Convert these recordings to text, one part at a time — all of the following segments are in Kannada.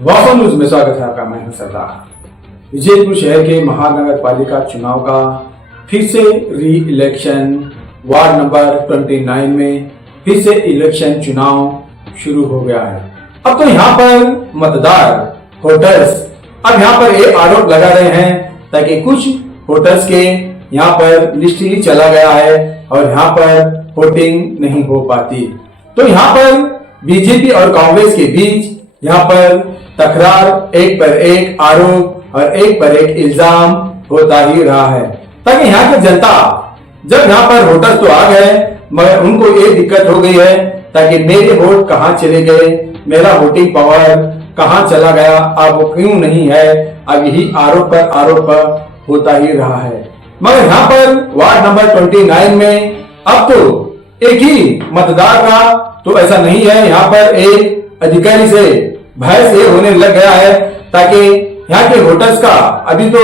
वाफा न्यूज में स्वागत है आपका। मैं हूं सरदार। विजयपुर शहर के महानगर पालिका चुनाव का फिर से री इलेक्शन वार्ड नंबर 29 में फिर से इलेक्शन चुनाव शुरू हो गया है। अब तो यहाँ पर मतदार वोटर्स अब यहाँ पर एक आरोप लगा रहे हैं ताकि कुछ वोटर्स के यहाँ पर लिस्ट ही चला गया है और यहाँ पर वोटिंग नहीं हो पाती। तो यहाँ पर बीजेपी और कांग्रेस के बीच यहाँ पर तकरार, एक पर एक आरोप और एक पर एक इल्जाम होता ही रहा है, ताकि यहाँ की जनता जब यहाँ पर वोटर्स तो आ गए मगर उनको ये दिक्कत हो गई है ताकि मेरे वोट कहाँ चले गए, मेरा वोटिंग पावर कहाँ चला गया, अब क्यों नहीं है। अब यही आरोप पर आरोप होता ही रहा है। मगर यहाँ पर वार्ड नंबर 29 में अब तो एक ही मतदार का तो ऐसा नहीं है। यहाँ पर एक अधिकारी से बहस ये होने लग गया है ताकि यहाँ के वोटर्स का अभी तो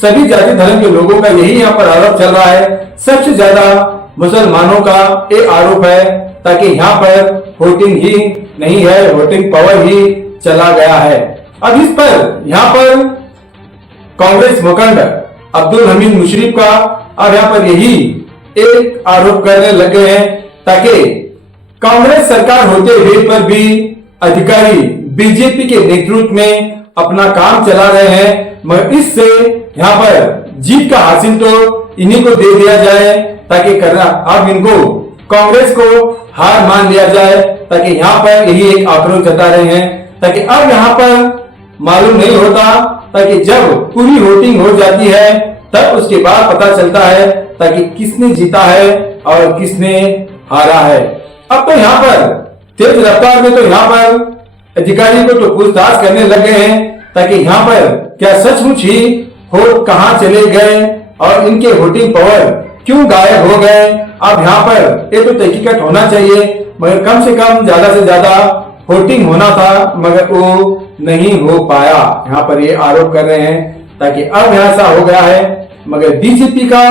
सभी जाति धर्म के लोगों का यही यहाँ पर आरोप चल रहा है। सबसे ज्यादा मुसलमानों का ये आरोप है ताकि यहाँ पर वोटिंग ही नहीं है, वोटिंग पावर ही चला गया है। अब इस पर यहाँ पर कांग्रेस मुखंड अब्दुल हमीद मुशर्रफ का अब यहाँ पर यही एक आरोप करने लगे हैं ताकि कांग्रेस सरकार होते हुए पर भी अधिकारी बीजेपी के नेतृत्व में अपना काम चला रहे हैं, मगर इससे यहाँ पर जीत का हासिल तो इन्हीं को दे दिया जाए ताकि करना अब इनको कांग्रेस को हार मान लिया जाए, ताकि यहाँ पर यही एक आक्रोश जता रहे हैं ताकि अब यहाँ पर मालूम नहीं होता, ताकि जब पूरी वोटिंग हो जाती है तब उसके बाद पता चलता है ताकि किसने जीता है और किसने हारा है। अब तो यहाँ पर तेज रफ्तार में तो यहाँ पर अधिकारी को तो पूछताछ करने लगे हैं ताकि यहाँ पर क्या सचमुच ही वोट कहाँ चले गए और इनके वोटिंग पावर क्यों गायब हो गए। अब यहाँ पर ये तो तहकीकात होना चाहिए, मगर कम से कम ज्यादा से ज्यादा वोटिंग होना था मगर वो नहीं हो पाया। यहाँ पर ये आरोप कर रहे हैं ताकि अब ऐसा हो गया है। मगर बीजेपी का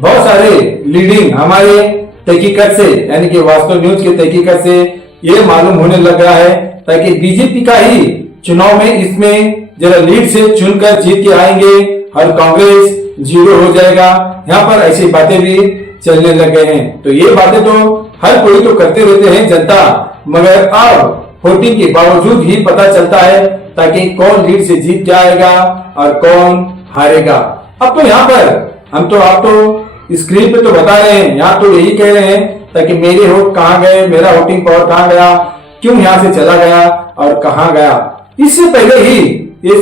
बहुत सारे लीडिंग हमारे तहकीकात से यानी कि वास्तव न्यूज के तहकीकात से ये मालूम होने लग गया है ताकि बीजेपी का ही चुनाव में इसमें जरा लीड से चुनकर जीत के आएंगे और कांग्रेस जीरो हो जाएगा। यहाँ पर ऐसी बातें भी चलने लगे हैं। तो ये बातें तो हर कोई तो करते रहते हैं जनता, मगर अब वोटिंग के बावजूद ही पता चलता है ताकि कौन लीड से जीत जाएगा और कौन हारेगा। अब तो यहाँ पर हम तो आप तो स्क्रीन पे तो बता रहे हैं, यहाँ तो यही कह रहे हैं ताकि मेरे वोट कहाँ गए, मेरा वोटिंग पावर कहाँ गया, क्यों यहाँ से चला गया और कहाँ गया। इससे पहले ही ये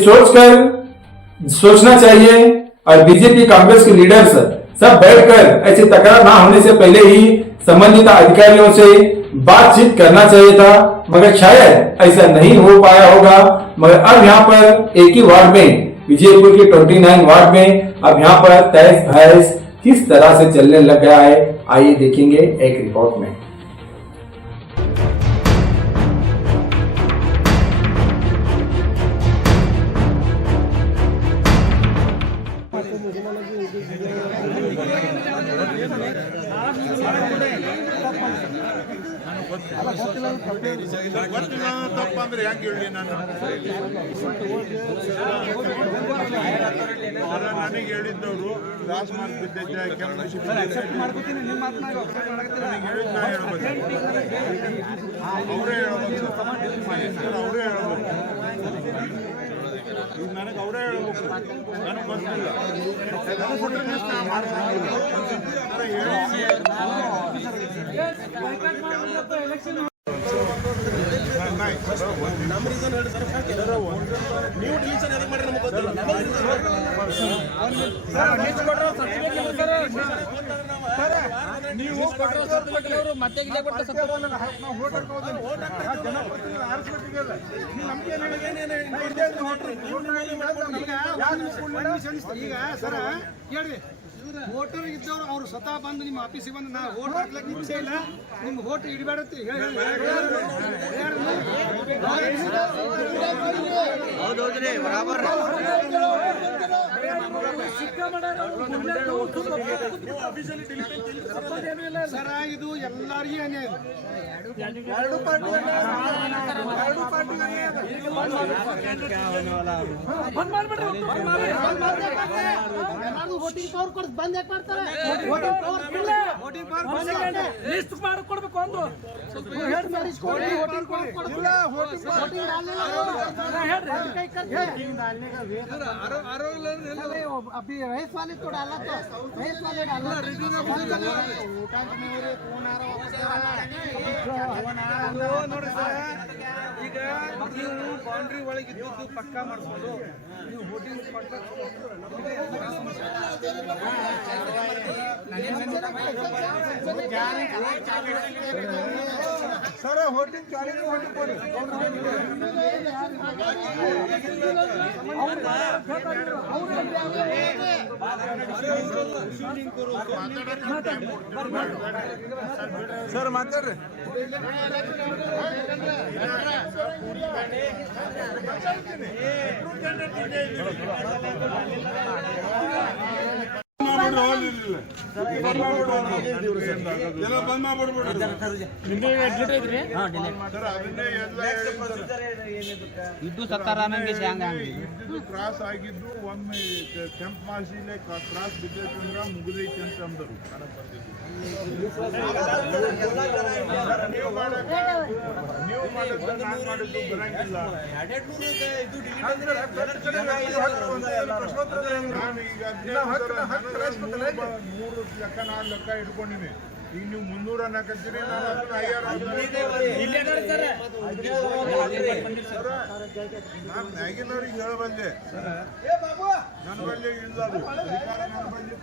सोचना चाहिए और बीजेपी कांग्रेस के लीडर्स सब बैठकर ऐसी तकरार ना होने से पहले ही संबंधित अधिकारियों से बातचीत करना चाहिए था, मगर शायद ऐसा नहीं हो पाया होगा। मगर अब यहाँ पर एक ही वार्ड में विजयपुर के 29 वार्ड में अब यहाँ पर तहस बहस किस तरह से चलने लग गया है, आइए देखेंगे एक रिपोर्ट में। ತಪ್ಪಂದ್ರೆ ಯಾಕೆ ಹೇಳಿ ನಾನು ನನಗೆ ಹೇಳಿದ್ದವರು ಕ್ರಾಸ್ ಮಾರ್ಕ್ ಬಿದ್ದೈತೆ ಅವರೇ ಹೇಳ್ಬೇಕು ನನಗೆ ಅವರೇ ಹೇಳ್ಬೇಕು, ನನಗೆ ಗೊತ್ತಿಲ್ಲ ನೀವು ಡಿಲೀಷನ್ ಎದಕ್ಕೆ ಮಾಡಿ ನಮಗೆ ಗೊತ್ತಿಲ್ಲ. ನೀವು ಮತ್ತೆ ಈಗ ಸರ ಹೇಳ್ರಿ ವೋಟರ್ ಇದ್ದವ್ರು ಅವ್ರು ಸ್ವತಃ ಬಂದು ನಿಮ್ಮ ಆಫೀಸಿಗೆ ಬಂದು ನಾ ವೋಟ್ ಹಾಕ್ಲಿಕ್ಕೆ ಇಚ್ಛೆ ಇಲ್ಲ ನಿಮ್ಗೆ ವೋಟ್ ಇಡಬೇಡತ್ತಿ ಹೌದೌದ್ರಿ ಬರಾಬರ್ ಸರ ಇದು ಎಲ್ಲರಿಗೂ ಅನ್ಯಾಯ ವೋಟಿಂಗ್ ಪವರ್ ಕೊಡ್ಸ್ ಬಂದ್ ಯಾಕೆ ಮಾಡ್ತಾರೆ ಲಿಸ್ಟ್ ಮಾಡಿ ಕೊಡ್ಬೇಕು ಒಂದು अभी रईस वाले तो डाला तो रईस वाले डाला ನೋಡಿ ಸರ್ ಈಗ ನೀವು ಬೌಂಡ್ರಿ ಒಳಗಿದ್ದು ಪಕ್ಕಾ ಮಾಡಿಸ್ಬೋದು ನೀವು ವೋಟಿಂಗ್ ಸರ್ ವೋಟಿಂಗ್ ಚಾಲೆಂಜ್ ಮಾಡಿಕೊಡಿ ಸರ್ ಮಾತಾಡ್ರಿ ಬಂದ್ ಮಾಡ್ಬಿಡ್ಬಿಡ್ರಿ ಇದ್ದು ಸತ್ತಾರಾಮಂಗೆ ಹ್ಯಾಂಗ ಕ್ರಾಸ್ ಆಗಿದ್ದು ಒಮ್ಮೆ ಕೆಂಪ್ ಮಾಸಿಲೆ ಕ್ರಾಸ್ ಬಿದ್ದೈತಂದ್ರ ಮುಗಿದೈತಿ ಅಂತ ಅಂದರು ನೀವು ಮಾಡಿದ್ರೆ ನಾನು ಮಾಡಿದ್ದು ಬರಂಗಿಲ್ಲ ನಾನು ಈಗ 3 ಲೆಕ್ಕ 4 ಲೆಕ್ಕ ಇಟ್ಕೊಂಡಿನಿ ಈಗ ನೀವು 300 ಅನ್ನಕತ್ತೀರಿ ನಾನು ಅದನ್ನ 5000 ನಾನು ಮ್ಯಾಗಿನವ್ರಿಗೆ ಹೇಳಬಲ್ಲೆ ನನ್ನ ಬಲ್ಲೆ ಇಲ್ಲ ಅದು ಅಧಿಕಾರ ನನ್ನ ಬಲ್ಲಿ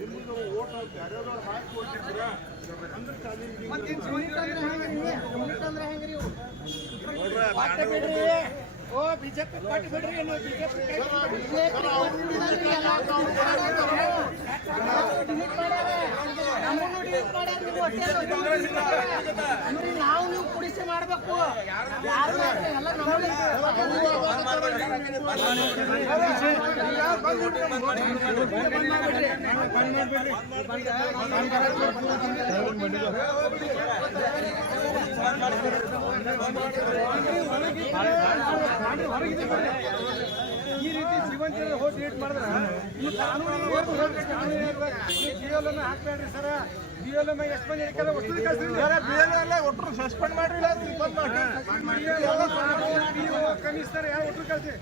ನಿಮ್ಮದು ಓಟ್ ಯಾರ್ಯಾರು ಹಾಕಿ ಕೊಟ್ಟಿದ್ರ ಅಂದ್ರೆ ಓ ಬಿಜೆಪಿ ಪಾರ್ಟಿ ಬಿಡ್ರಿ ನಾವು ನೀವು ಕುಡಿಸಿ ಮಾಡ್ಬೇಕು ಎಲ್ಲ ಈ ರೀತಿ ಶ್ರೀಮಂತ ಹೋಗಿ ರೇಟ್ ಮಾಡಿದ್ರೆ ಬಿಎಲ್ಎಂ ಹಾಕ್ಬೇಡ್ರಿ ಸರ್ ಬಿಎಲ್ಎಂ ಎಷ್ಟು ಮಂದಿ ಒಟ್ಟು ಸಸ್ಪೆಂಡ್ ಮಾಡ್ರಿ ಕಮಿಷನರ್ ಯಾವ ಒಟ್ಟು ಕಳ್ಸಿ